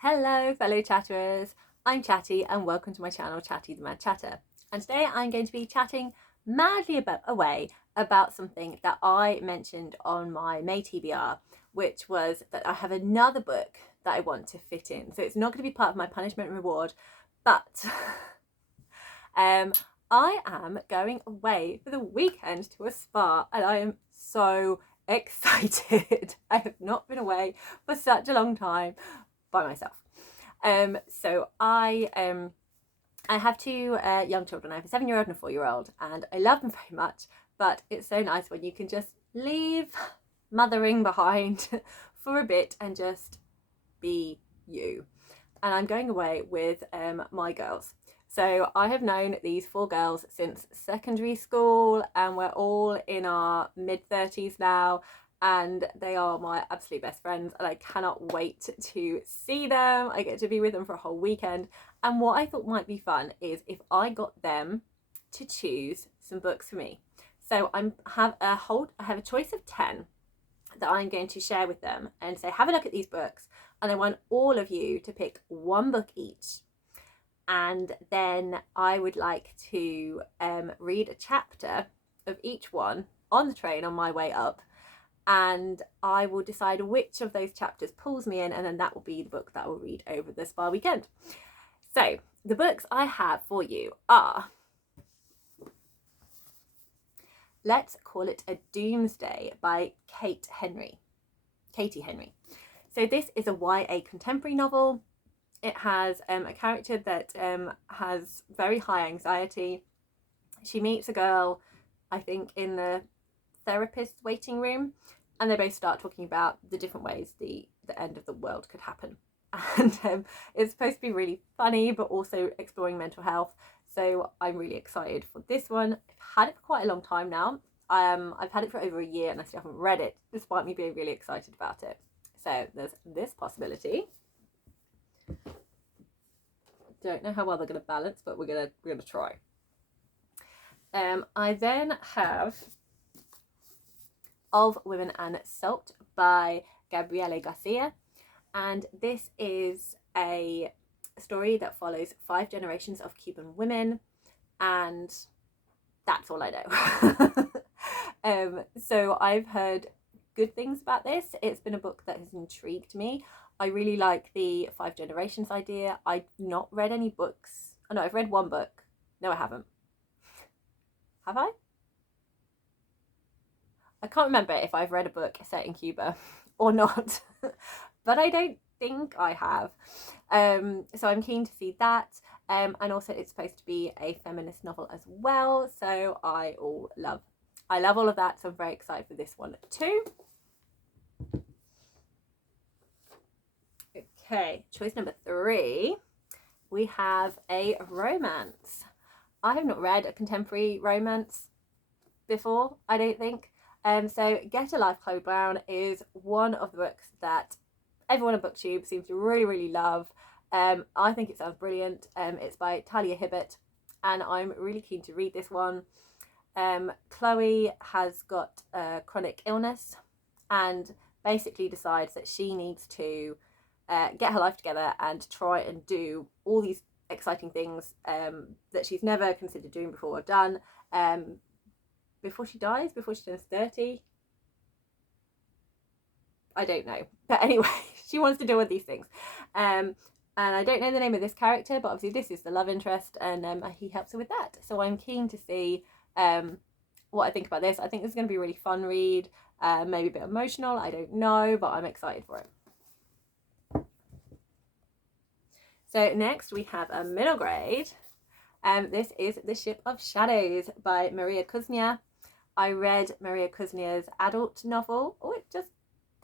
Hello fellow chatterers, I'm Chatty and welcome to my channel Chatty the Mad Chatter. And today I'm going to be chatting madly away about something that I mentioned on my May TBR, which was that I have another book that I want to fit in. So it's not going to be part of my punishment and reward, but I am going away for the weekend to a spa and I am so excited. I have not been away for such a long time by myself. So I have two young children. I have a 7-year-old and a 4-year-old, and I love them very much. But it's so nice when you can just leave mothering behind for a bit and just be you. And I'm going away with my girls. So I have known these 4 girls since secondary school, and we're all in our mid-30s now. And they are my absolute best friends and I cannot wait to see them. I get to be with them for a whole weekend. And what I thought might be fun is if I got them to choose some books for me. So I have a choice of 10 that I'm going to share with them and say, have a look at these books. And I want all of you to pick one book each. And then I would like to read a chapter of each one on the train on my way up. And I will decide which of those chapters pulls me in, and then that will be the book that I will read over the spa weekend. So the books I have for you are, let's call it a Doomsday by Katie Henry. So this is a YA contemporary novel. It has a character that has very high anxiety. She meets a girl, I think, in the therapist's waiting room, and they both start talking about the different ways the end of the world could happen. And it's supposed to be really funny but also exploring mental health, so I'm really excited for this one. I've had it for quite a long time now. I've had it for over a year and I still haven't read it, despite me being really excited about it. So there's this possibility. Don't know how well they're going to balance, but we're gonna try. I then have Of Women and Salt by Gabriele Garcia, and this is a story that follows 5 generations of Cuban women, and that's all I know. So I've heard good things about this. It's been a book that has intrigued me. I really like the 5 generations idea. I've not read any books. Oh no, I've read one book. No, I haven't. Have I? I can't remember if I've read a book set in Cuba or not, but I don't think I have. So I'm keen to see that. And also it's supposed to be a feminist novel as well. So I love all of that. So I'm very excited for this one too. Okay, choice number 3. We have a romance. I have not read a contemporary romance before, I don't think. So Get a Life, Chloe Brown is one of the books that everyone on BookTube seems to really love. I think it sounds brilliant. It's by Talia Hibbert and I'm really keen to read this one. Chloe has got a chronic illness and basically decides that she needs to get her life together and try and do all these exciting things that she's never considered doing before or done. Before she dies, before she turns 30. I don't know. But anyway, she wants to do all these things. And I don't know the name of this character, but obviously this is the love interest and he helps her with that. So I'm keen to see what I think about this. I think this is going to be a really fun read, maybe a bit emotional, I don't know, but I'm excited for it. So next we have a middle grade. This is The Ship of Shadows by Maria Kuznia. I read Maria Kuznia's adult novel, just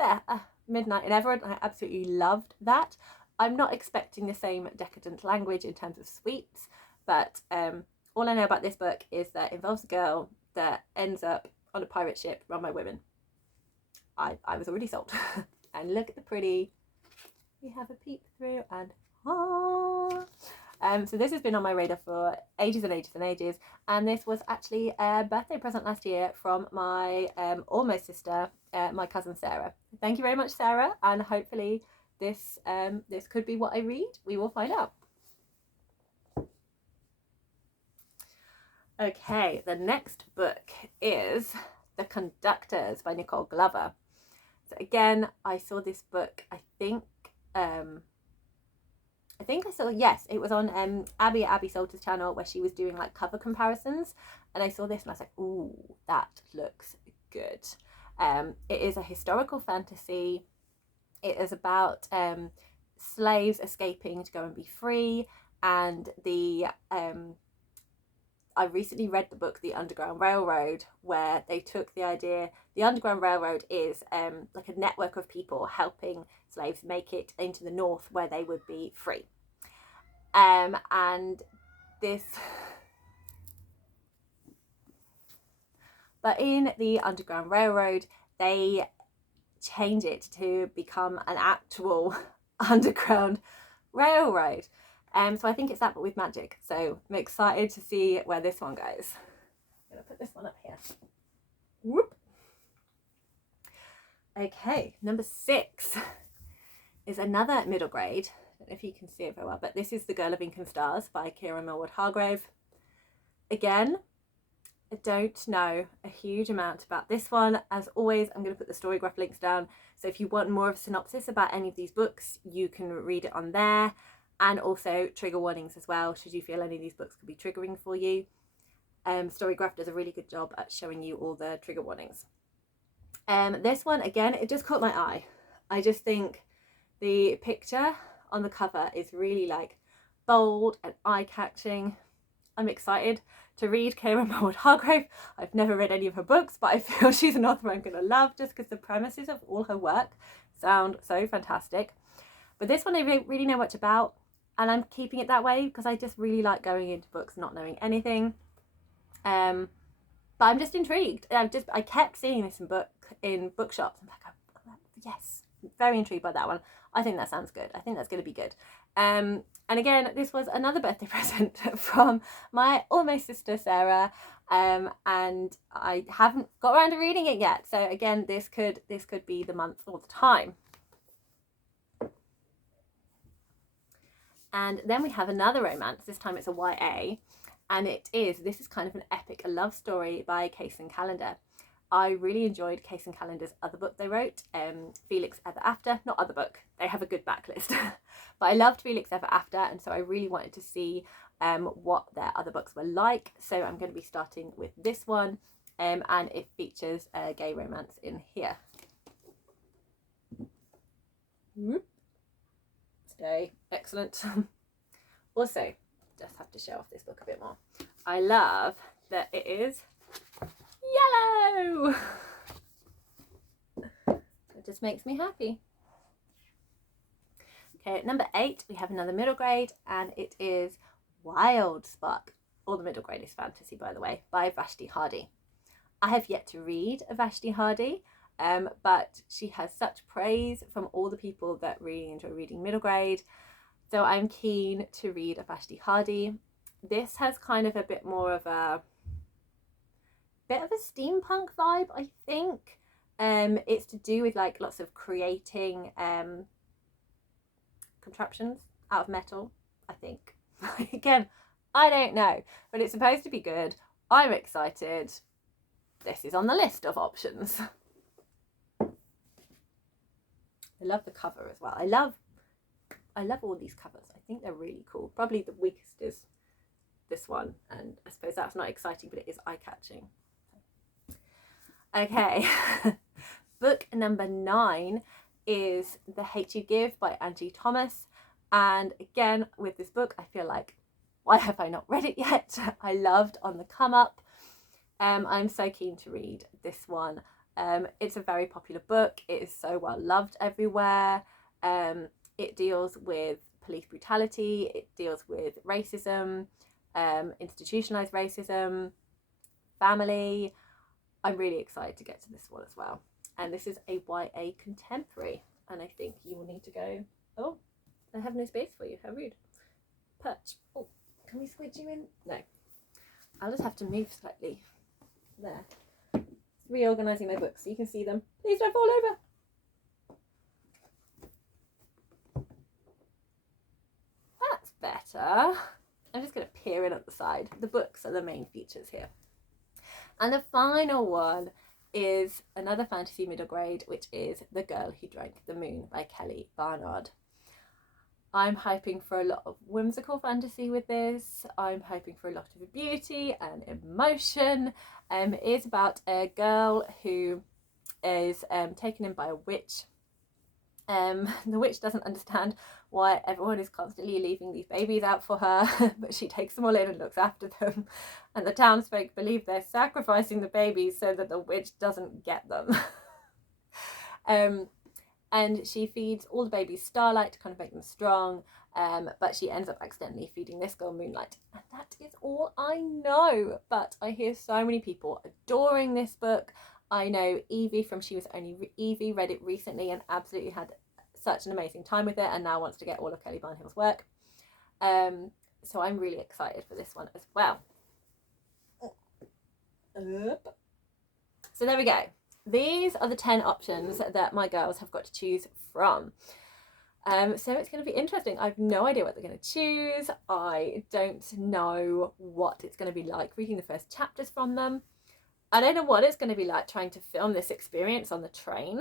there, Midnight in Everett. I absolutely loved that. I'm not expecting the same decadent language in terms of sweeps, but all I know about this book is that it involves a girl that ends up on a pirate ship run by women. I was already sold. And look at the pretty. We have a peep through and so this has been on my radar for ages and ages, and this was actually a birthday present last year from my almost sister, my cousin Sarah. Thank you very much, Sarah, and hopefully this this could be what I read. We will find out. Okay, the next book is The Conductors by Nicole Glover. So again, I saw this book, I think I saw, yes, it was on Abby Salter's channel, where she was doing like cover comparisons, and I saw this and I was like, ooh, that looks good. It is a historical fantasy. It is about slaves escaping to go and be free, and the I recently read the book The Underground Railroad, where they took the idea, the Underground Railroad is like a network of people helping slaves make it into the North where they would be free. And this, but in the Underground Railroad, they change it to become an actual underground railroad. So I think it's that, but with magic. So I'm excited to see where this one goes. I'm gonna put this one up here. Whoop. Okay, number 6 is another middle grade. I don't know if you can see it very well, but this is The Girl of Ink and Stars by Kira Millward Hargrave. Again, I don't know a huge amount about this one. As always, I'm going to put the Storygraph links down. So if you want more of a synopsis about any of these books, you can read it on there. And also trigger warnings as well, should you feel any of these books could be triggering for you. Storygraph does a really good job at showing you all the trigger warnings. This one, again, it just caught my eye. I just think the picture on the cover is really like bold and eye-catching. I'm excited to read Kira Millward Hargrave. I've never read any of her books, but I feel she's an author I'm going to love, just because the premises of all her work sound so fantastic. But this one I don't really know much about, and I'm keeping it that way because I just really like going into books not knowing anything. But I'm just intrigued. I kept seeing this in bookshops. I'm like, oh, yes, very intrigued by that one. I think that sounds good. I think that's going to be good. And again, this was another birthday present from my almost sister Sarah, and I haven't got around to reading it yet. So again, this could be the month or the time. And then we have another romance. This time it's a YA, and this is kind of an epic love story by Case and Callender. I really enjoyed Case and Callender's other book they wrote, Felix Ever After. Not other book, they have a good backlist. But I loved Felix Ever After, and so I really wanted to see what their other books were like. So I'm going to be starting with this one, and it features a gay romance in here. Stay. Excellent. Also, just have to show off this book a bit more. I love that it is yellow. It just makes me happy. Okay, at number 8 we have another middle grade, and it is Wildspark. All the middle grade is fantasy, by the way, by Vashti Hardy. I have yet to read Vashti Hardy, but she has such praise from all the people that really enjoy reading middle grade. So I'm keen to read Vashti Hardy. This has kind of a bit more of a steampunk vibe, I think. It's to do with like lots of creating contraptions out of metal, I think. Again, I don't know, but it's supposed to be good. I'm excited. This is on the list of options. I love the cover as well. I love all these covers. I think they're really cool. Probably the weakest is this one, and I suppose that's not exciting, but it is eye-catching. Okay. Book number 9 is The Hate You Give by Angie Thomas. And again, with this book, I feel like, why have I not read it yet? I loved On the Come Up. I'm so keen to read this one. It's a very popular book. It is so well loved everywhere. It deals with police brutality. It deals with racism, institutionalized racism, family. I'm really excited to get to this one as well. And this is a YA contemporary. And I think you will need to go, oh, I have no space for you. How rude. Perch. Oh, can we squidge you in? No. I'll just have to move slightly. There. Reorganising my books so you can see them. Please don't fall over. chapter. I'm just going to peer in at the side. The books are the main features here. And the final one is another fantasy middle grade, which is The Girl Who Drank the Moon by Kelly Barnard. I'm hoping for a lot of whimsical fantasy with this. I'm hoping for a lot of beauty and emotion. It is about a girl who is taken in by a witch. The witch doesn't understand why everyone is constantly leaving these babies out for her, but she takes them all in and looks after them. And the townsfolk believe they're sacrificing the babies so that the witch doesn't get them. And she feeds all the babies starlight to kind of make them strong, but she ends up accidentally feeding this girl moonlight. And that is all I know, but I hear so many people adoring this book. I know Evie from She Was Only Evie read it recently and absolutely had such an amazing time with it, and now wants to get all of Kelly Barnhill's work. So I'm really excited for this one as well. So there we go. These are the 10 options that my girls have got to choose from. So it's going to be interesting. I have no idea what they're going to choose. I don't know what it's going to be like reading the first chapters from them. I don't know what it's going to be like trying to film this experience on the train.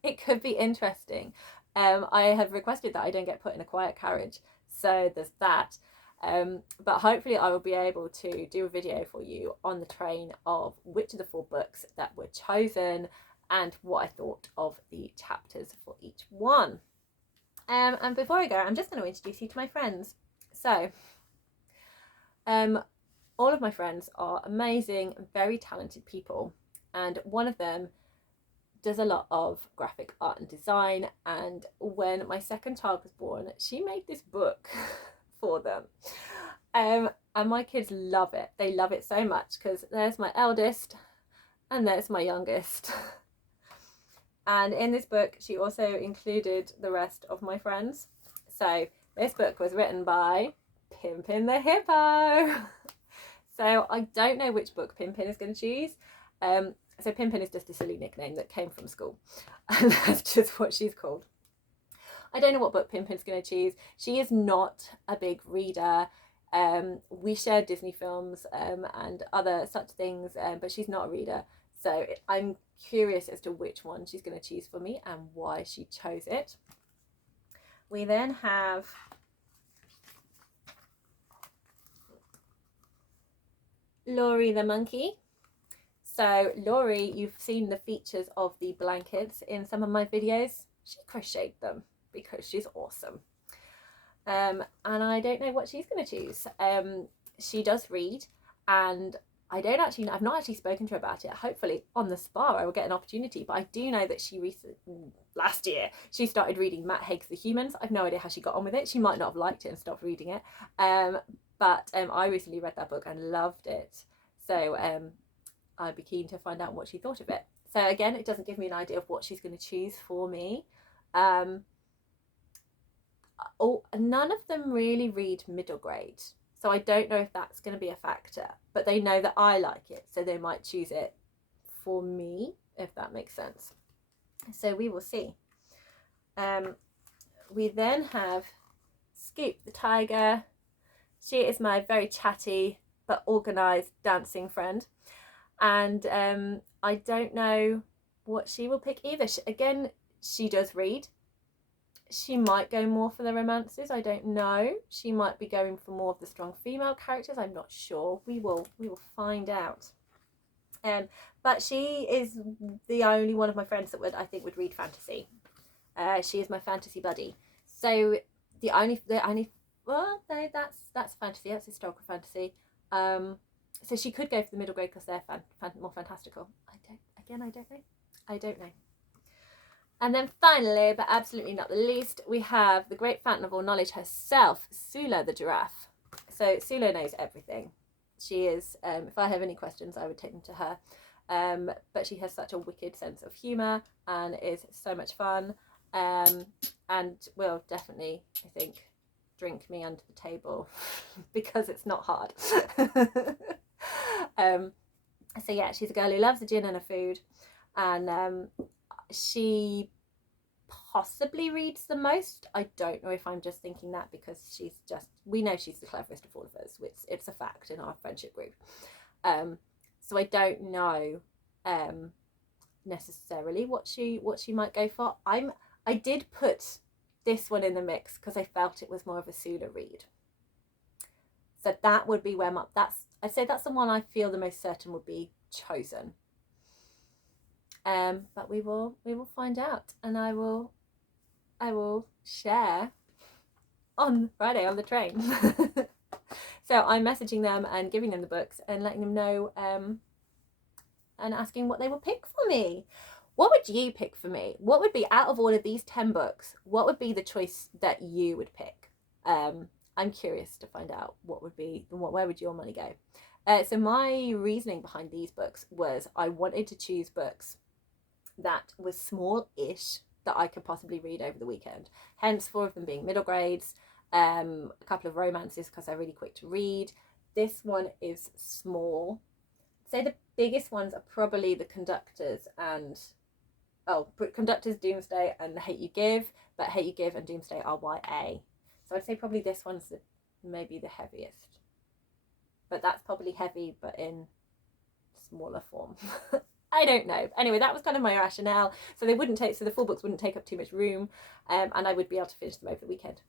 It could be interesting. I have requested that I don't get put in a quiet carriage, so there's that. But hopefully I will be able to do a video for you on the train of which of the 4 books that were chosen and what I thought of the chapters for each one. And before I go, I'm just going to introduce you to my friends. So, all of my friends are amazing, very talented people, and one of them does a lot of graphic art and design, and when my second child was born, she made this book for them. And my kids love it. They love it so much because there's my eldest and there's my youngest. And in this book, she also included the rest of my friends. So this book was written by Pimpin the Hippo. So I don't know which book Pimpin is going to choose. So Pimpin is just a silly nickname that came from school. And that's just what she's called. I don't know what book Pimpin's going to choose. She is not a big reader. We share Disney films and other such things, but she's not a reader. So I'm curious as to which one she's going to choose for me and why she chose it. We then have Laurie the monkey. So Laurie, you've seen the features of the blankets in some of my videos. She crocheted them because she's awesome. And I don't know what she's going to choose. She does read, and I've not actually spoken to her about it. Hopefully on the spa I will get an opportunity, but I do know that last year she started reading Matt Haig's The Humans. I've no idea how she got on with it. She might not have liked it and stopped reading it. But I recently read that book and loved it. So I'd be keen to find out what she thought of it. So again, it doesn't give me an idea of what she's going to choose for me. None of them really read middle grade, so I don't know if that's going to be a factor, but they know that I like it, so they might choose it for me, if that makes sense. So we will see. We then have Scoop the tiger. She is my very chatty but organised dancing friend, and I don't know what she will pick either. She does read. She might go more for the romances, I don't know. She might be going for more of the strong female characters, I'm not sure. We will find out. But she is the only one of my friends that I think would read fantasy. She is my fantasy buddy. So that's fantasy, that's historical fantasy. So she could go for the middle grade because they're more fantastical. I don't know. And then finally, but absolutely not the least, we have the great fountain of all knowledge herself, Sula the giraffe. So Sula knows everything. She is, if I have any questions, I would take them to her. But she has such a wicked sense of humour and is so much fun. And will definitely, I think, drink me under the table because it's not hard. So yeah, she's a girl who loves a gin and a food. And she possibly reads the most. I don't know if I'm just thinking that because we know she's the cleverest of all of us, which it's a fact in our friendship group. So I don't know necessarily what she might go for. I did put this one in the mix because I felt it was more of a Sula read. So that would be where I'd say that's the one I feel the most certain would be chosen. But we will find out, and I will share on Friday on the train. So I'm messaging them and giving them the books and letting them know and asking what they will pick for me. What would you pick for me? What would be, out of all of these 10 books, what would be the choice that you would pick? I'm curious to find out where would your money go? So my reasoning behind these books was I wanted to choose books that was small-ish that I could possibly read over the weekend. Hence 4 of them being middle grades, a couple of romances because they're really quick to read. This one is small. Say the biggest ones are probably the Conductors and Conductors, Doomsday, and the Hate You Give, but Hate You Give and Doomsday are YA. So I'd say probably this one's maybe the heaviest. But that's probably heavy, but in smaller form. I don't know. Anyway, that was kind of my rationale. So the full books wouldn't take up too much room, and I would be able to finish them over the weekend.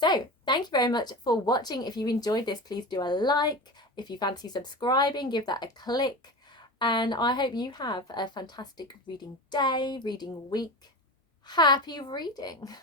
So thank you very much for watching. If you enjoyed this, please do a like. If you fancy subscribing, give that a click. And I hope you have a fantastic reading day, reading week. Happy reading.